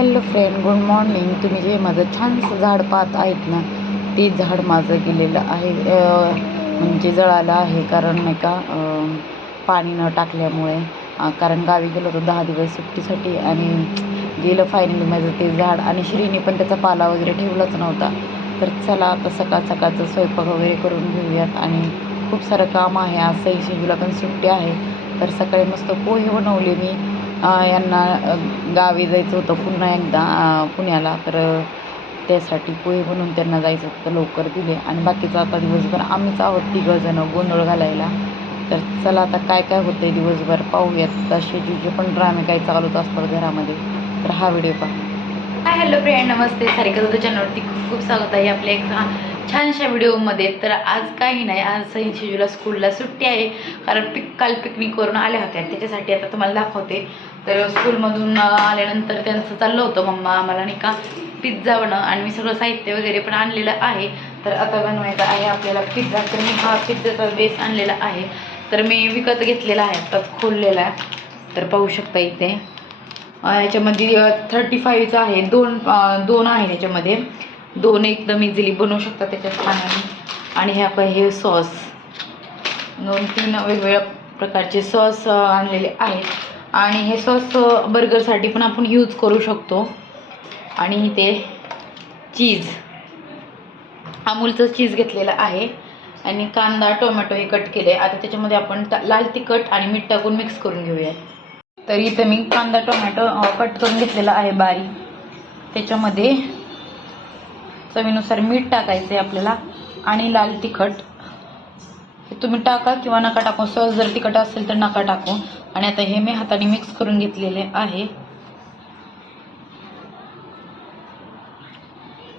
Hello friend good morning. तुम्ही जे माझं छानसं झाड पाहत आहेत ना ते झाड माझं गेलेलं आहे. म्हणजे जळालं आहे कारण नाही का पाणी न टाकल्यामुळे. कारण गावी गेलो होतो दहा दिवस सुट्टीसाठी आणि गेलं फायनली माझं ते झाड. आणि श्रीने पण त्याचा पाला वगैरे ठेवलाच नव्हता. तर चला आता सकाळ सकाळचं स्वयंपाक वगैरे करून घेऊयात. आणि खूप सारं काम आहे. आज सई शिजूला पण सुट्टी आहे. तर सकाळी मस्त पोहे बनवले मी. यांना गावी जायचं होतं पुन्हा एकदा पुण्याला. तर त्यासाठी पोहे बनवून त्यांना जायचं होतं लवकर दिले. आणि बाकीचं आता दिवसभर आम्हीच आहोत तिघं जणं गोंधळ घालायला. तर चला आता काय काय होतं आहे दिवसभर पाहूयात. तसे पण ड्रामे काही चालूच असतात घरामध्ये. तर हा व्हिडिओ पहा. हाय हॅलो फ्रेंड नमस्ते. सारिका तुझ्या चॅनलवरती खूप खूप स्वागत आहे आपल्या एक छानशा व्हिडिओमध्ये तर आज काही नाही आज सई शिजूला स्कूलला सुट्टी आहे. कारण पिक काल पिकनिक करून आल्या होत्या. त्याच्यासाठी आता तुम्हाला दाखवते. तर स्कूलमधून आल्यानंतर त्यांचं चाललं होतं मम्मा आम्हाला नाही का पिझ्झा बनव आणि मी सगळं साहित्य वगैरे पण आणलेलं आहे. तर आता बनवायचं आहे आपल्याला पिझ्झा तर मी हा पिझ्झाचा बेस आणलेला आहे. तर मी विकत घेतलेला आहे. आत्ताच खोललेला आहे. तर पाहू शकता इथे. याच्यामध्ये थर्टी फाईव्हचं आहे. दोन दोन आहे याच्यामध्ये. दोन एकदम इझिली बनवू शकता त्याच्यात पाण्याने. आणि ह्या काय हे सॉस दोन तीन वेगवेगळ्या प्रकारचे सॉस आणलेले आहेत. आणि हे सॉस बर्गरसाठी पण आपण यूज करू शकतो. आणि इथे चीज. अमूलचं चीज घेतलेलं आहे. आणि कांदा टोमॅटो हे कट केले. आता त्याच्यामध्ये आपण लाल तिखट आणि मीठ टाकून मिक्स करून घेऊया. तर इथं मी कांदा टोमॅटो कट करून घेतलेला आहे बारीक. त्याच्यामध्ये चवीनुसार मीठ टाकायचं आहे आपल्याला आणि लाल तिखट. तुम्ही टाका किंवा नका टाकू. सहज जर तिखट असेल तर नका टाकू. आणि आता हे मी हाताने मिक्स करून घेतलेले आहे.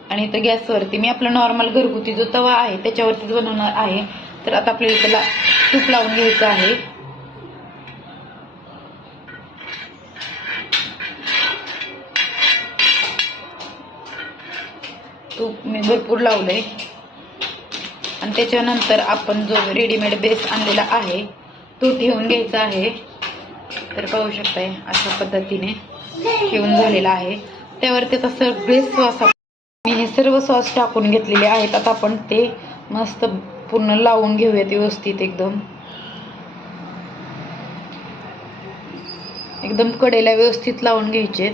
आणि इथं गॅसवरती मी आपला नॉर्मल घरगुती जो तवा आहे त्याच्यावरतीच बनवणार आहे तर आता आपल्याला त्याला तूप लावून घ्यायचं आहे. तूप मी भरपूर लावलंय. आणि त्याच्यानंतर आपण जो रेडीमेड बेस आणलेला आहे तो ठेवून घ्यायचा आहे. तर पाहू शकताय अशा पद्धतीने ठेवून झालेला आहे. त्यावर त्याचा सगळे सॉस मी हे सर्व सॉस टाकून घेतलेले आहेत. आता आपण ते मस्त पूर्ण लावून घेऊयात व्यवस्थित एकदम. एकदम कडेला व्यवस्थित लावून घ्यायचे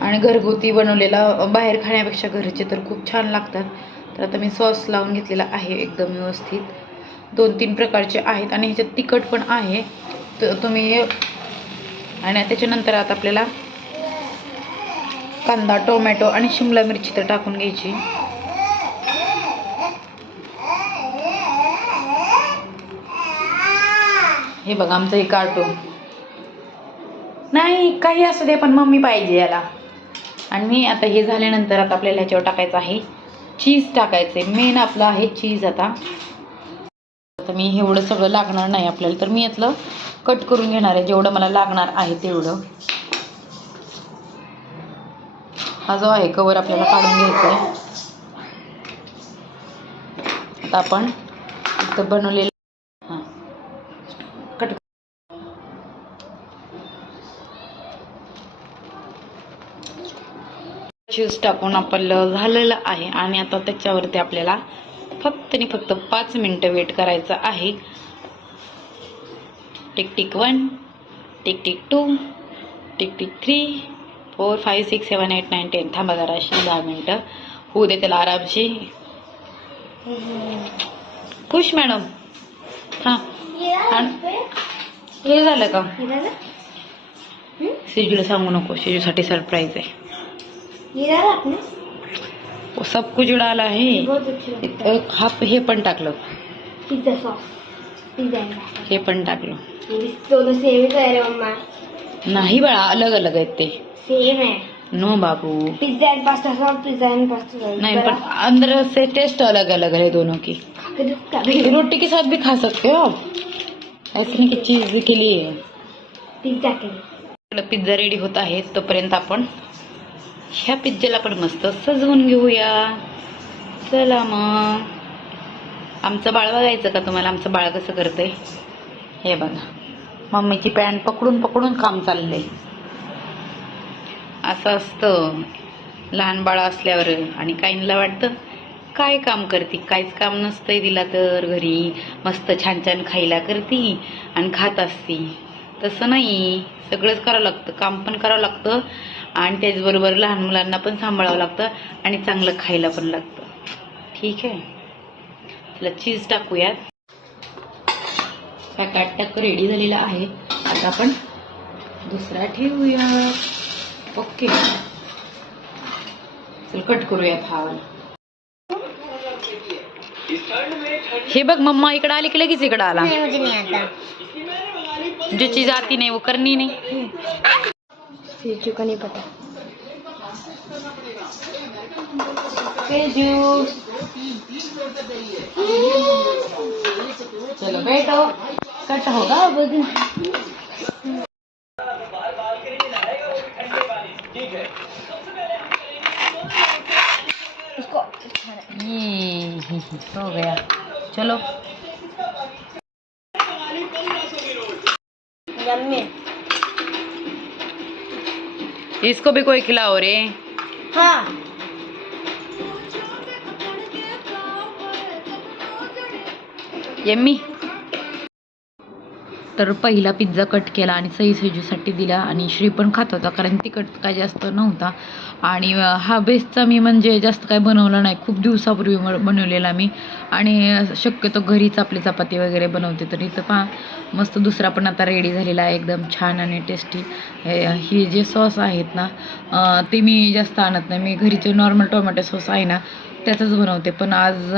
आणि घरगुती बनवलेला बाहेर खाण्यापेक्षा घरचे तर खूप छान लागतात. तर आता मी सॉस लावून घेतलेला आहे एकदम व्यवस्थित. दोन तीन प्रकारचे आहेत आणि ह्याच्यात तिखट पण आहे. तर तुम्ही आणि त्याच्यानंतर आता आपल्याला कांदा टोमॅटो आणि शिमला मिरची तर टाकून घ्यायची. हे बघा आमचं हे कार्टून. नाही काही असू दे पण मम्मी पाहिजे याला. आणि मी आता हे झाल्यानंतर आता आपल्याला ह्याच्यावर टाकायचं आहे. चीज टाकायचं आहे मेन आपलं आहे चीज आता. आता मी एवढं सगळं लागणार नाही आपल्याला. तर मी यातलं कट करून घेणार आहे. जेवढं मला लागणार आहे तेवढं. हा जो आहे कवर आपल्याला काढून घ्यायचा आहे आता आपण इथं बनवलेलं हां कट चीज टाकून आपलं झालेलं आहे. आणि आता त्याच्यावरती आपल्याला फक्त आणि फक्त पाच मिनटं वेट करायचं आहे. Tick tick one tick tick two tick tick three four five six seven eight nine ten थांबा जराशी दहा मिनटं. होऊ दे त्याला आरामशी. खुश मॅडम. हां. हे झालं का? शिजूला सांगू नको. शिजूसाठी सरप्राईज आहे. वो सब कुछ डाला है। एक हा हे पण टाकलं पिझ्झा सॉस पिझ्झा हे पण टाकलं दोनों है रे मम्मा। नाही बाळा अलग अलग आहेत ते। सेम है। No Babu. Pizza and pasta sauce pizza and pasta नहीं पर अंदर से टेस्ट अलग अलग है दोनों की। रोटी के साथ भी खा सकते हो आप। ऐसे नहीं की चीज के लिए। पिज्जा के आपला पिझ्झा रेडी होत आहे तोपर्यंत आपण ह्या पिझ्झाला पण मस्त सजवून घेऊया. चला मग. आमचं बाळ बघायचं का तुम्हाला? आमचं बाळ कसं करतंय? हे बघा. मम्मीची पॅन्ट पकडून पकडून काम चाललंय. असं असतं. लहान बाळ असल्यावर आणि काहींना वाटतं काय काम करते? काहीच काम नसतंय दिला तर घरी. मस्त छान छान खायला करते आणि खात असती. तसं नाही. सगळंच करावं लागतं. काम पण करावं लागतं. आणि त्याचबरोबर लहान मुलांना पण सांभाळावं लागतं आणि चांगलं खायला पण लागतं. ठीक आहे? तिला चीज टाकूयात. पॅकाट टाक रेडी झालेला आहे. आता आपण दुसरा ठेवूया. ओके. चल कट करूयात हा वाला. हे बघ मम्मा इकडे आली की लगेच इकडे आला. जो चीज आती नहीं वो करनी नहीं. सीजू का नहीं पता। चलो बैठो कट होगा अब उसको ये हो गया। चलो। यम्मी इसको भी कोई खिलाओ रे। हाँ। यम्मी। तर पहिला पिझ्झा कट केला आणि सई सेजूसाठी दिला आणि श्री पण खात होता कारण तिखट काय जास्त नव्हता. आणि हा बेसचा मी म्हणजे जास्त काय बनवला नाही. खूप दिवसापूर्वी म- बनवलेला मी. आणि शक्यतो घरीच आपली चपाती वगैरे बनवते. तर इथं पहा मस्त दुसरा पण आता रेडी झालेला आहे. एकदम छान आणि टेस्टी हे जे सॉस आहेत ना ते मी जास्त आणत नाही. मी घरीचे नॉर्मल टोमॅटो सॉस आहे ना त्याचंच बनवते. पण आज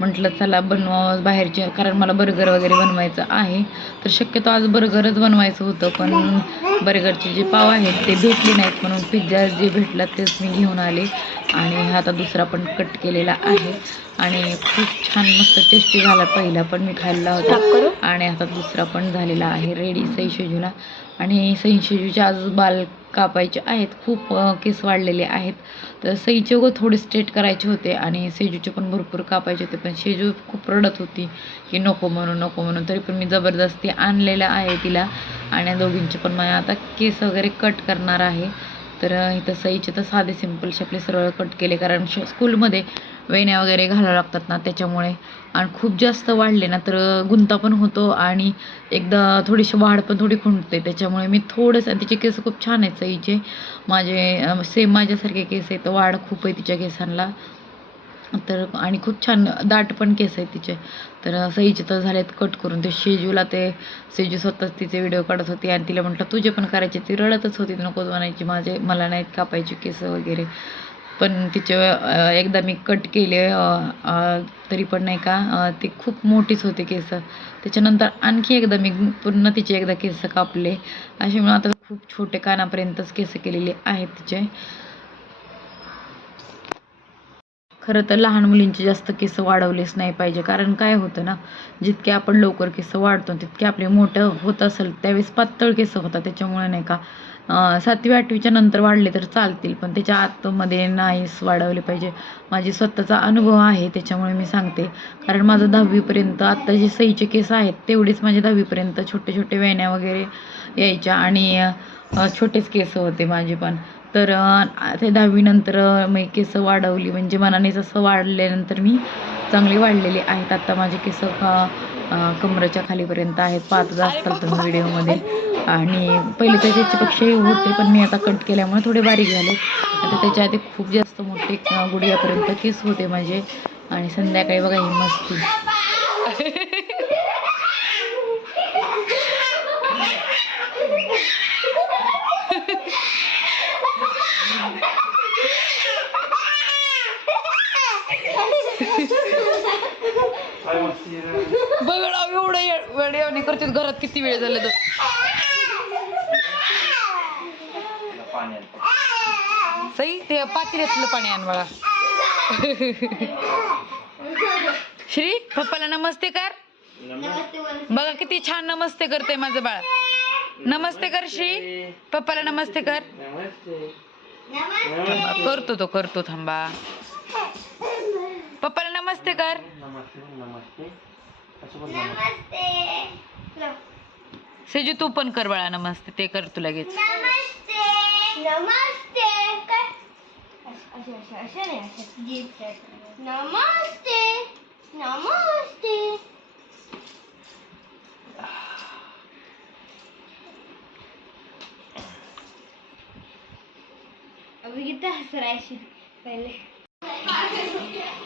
म्हटलं चला बनवावं बाहेरचे कारण मला बर्गर वगैरे बनवायचं आहे. तर शक्यतो आज बर्गरच बनवायचं होतं पण बर्गरचे जे पाव आहेत ते भेटले नाहीत. म्हणून पिझ्झा जे भेटला तेच मी घेऊन आले. आणि हा आता दुसरा पण कट केलेला आहे. आणि खूप छान मस्त टेस्टी झाला पहिला पण मी खाल्ला होता. आणि आता दुसरा पण झालेला आहे रेडी सई शेजूला. आणि सई शेजूचे आज बाल कापायचे आहेत खूप केस वाढलेले आहेत. तर सईचे उगं थोडे स्ट्रेट करायचे होते आणि सेजूचे पण भरपूर कापायचे होते पण शेजू खूप रडत होती की नको म्हणून नको म्हणून तरी पण मी जबरदस्ती आणलेलं आहे तिला आणि दोघींचे पण मला आता केस वगैरे कट करणार आहे. तर इथं सईचे तर साधे सिम्पलचे आपले सरळ कट केले कारण श स्कूलमध्ये वेण्या वगैरे घालावं लागतात ना त्याच्यामुळे. आणि खूप जास्त वाढले ना तर गुंता पण होतो आणि एकदा थोडीशी वाढ पण थोडी खुंटते. त्याच्यामुळे मी थोडंसं तिचे केस खूप छान आहेत सईचे. माझे सेम माझ्यासारखे केस आहेत. तर वाढ खूप आहे तिच्या केसांना. तर आणि खूप छान दाट पण केस आहेत तिचे. तर सईचे तर झालेत कट करून. ते शेजूला ते सेजू स्वतःच तिचे व्हिडिओ काढत होती. आणि तिला म्हटलं तुझे पण करायचे. ती रडतच होती. नको म्हणायची माझे. मला नाहीत कापायचे केस वगैरे. पण तिचे एकदा मी कट केले तरी पण नाही का ते खूप मोठीच होते केस. त्याच्यानंतर आणखी एकदा मी पुन्हा तिचे एकदा केस कापले. असे म्हणून आता खूप छोटे कानापर्यंतच केस केलेले आहेत तिचे. खरं तर लहान मुलींचे जास्त केस वाढवलेच नाही पाहिजे. कारण काय होतं ना जितके आपण लवकर केस वाढतो तितके आपले मोठं होत असेल त्यावेळेस पातळ केस होतात. त्याच्यामुळे नाही का सातवी आठवीच्या नंतर वाढले तर चालतील पण त्याच्या आतमध्ये नाहीच वाढवले पाहिजे. माझी स्वतःचा अनुभव आहे त्याच्यामुळे मी सांगते. कारण माझं दहावीपर्यंत आत्ता जे सईचे केस आहेत तेवढेच माझे दहावीपर्यंत छोटे छोटे वेण्या वगैरे यायच्या आणि छोटेच केस होते माझे पण. तर ते दहावीनंतर मी केस वाढवली. म्हणजे मनानेच असं वाढल्यानंतर मी चांगले वाढलेले आहेत. आत्ता माझे केस क- कमरेच्या खालीपर्यंत आहेत. पाच असतात तुम्ही व्हिडिओमध्ये. आणि पहिले तर त्याच्यापेक्षाही होते पण मी आता कट केल्यामुळे थोडे बारीक झाले. आता त्याच्या आधी खूप जास्त मोठे गुडियापर्यंत केस होते माझे. आणि संध्याकाळी बघा ही मस्ती. बघ एवढं वेळ करते घरात किती वेळ झाला तर. सई ते पातेल्यातलं पाणी आण मला श्री पप्पाला नमस्ते कर. बघा किती छान नमस्ते करते माझं बाळ. नमस्ते कर श्री. पप्पाला नमस्ते कर. करतो तो करतो थांबा. पप्पाला नमस्ते कर. सेजू तू पण कर बाळा नमस्ते. ते कर तू लगेच नमस्ते. काय असे असे असे नाही असे जीप नमस्ते. नमस्ते. अभी कितना हंस रहा है शिव पहले.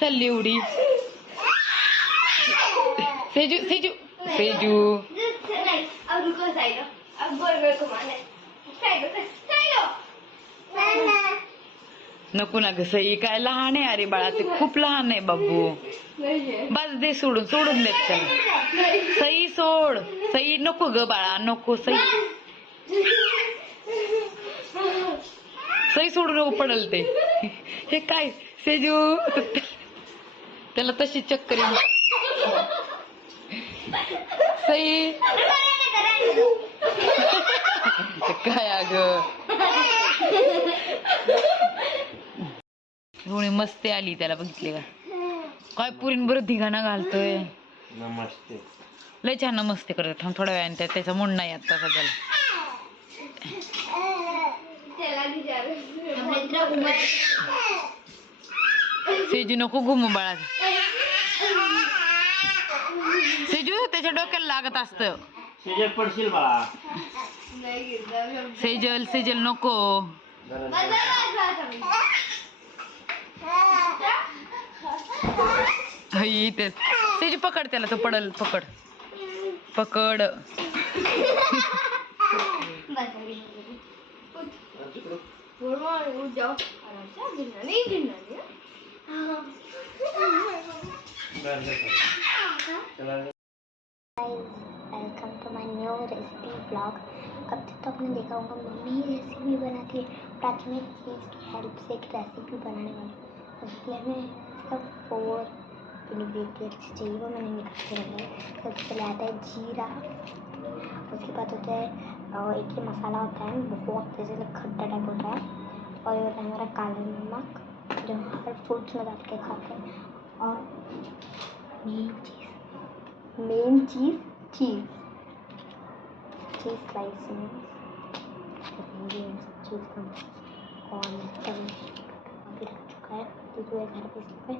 चालली एवढी सेजू सेजू सेजू अब रुको साइडो अब बोल मेरे को माने साइडो साइडो नको ना ग सई काय लहान आहे अरे बाळा ते खूप लहान आहे बाबू. बस दे सोडून सोडून देत चल सई सोड. सई नको ग बाळा नको सई. सई सोडू नको पडल ते. हे काय सेजू? त्याला तशी चक्कर. सई. काय अग? एवढी मस्ती आली त्याला बघितले का? काय पुरीन बरं धिगाणा घालतोय. नमस्ते. लय छान मस्ती करत थांब थोड्या वेळाने त्या- त्याचा मूड नाही आता सध्याला. सेजू नको घुमू बाळा. सेजू त्याच्या डोक्याला लागत असत. शेजात पडशील बाळा. सेजल सेजल नको. ते सेजू पकड त्याला तो पडल, पकड. पकड. Welcome to my new recipe blog अब तक तो आपने देखा होगा, मम्मी रेसिपी बनाती है। प्राथमिक चीज़ की हेल्प से एक रेसिपी बनाने वाली उसके लिए हमें सब फोर इंग्रेडिएंट्स चाहिए, वो मैंने निकाल के सबसे पहले आता है जीरा। उसके बाद होता है एक ये मसाला होता है, बहुत जैसे खट्टा टाइप होता है। और ये होता है हमारा काला नमक, जो हर फ्रूट्स में डाल के खाते हैं। और मेन चीज़ मेन चीज़ चीज़ चीज़ स्लाइस में। चीज़ का। और तभी अभी रख चुका है। तुझं घर पे काय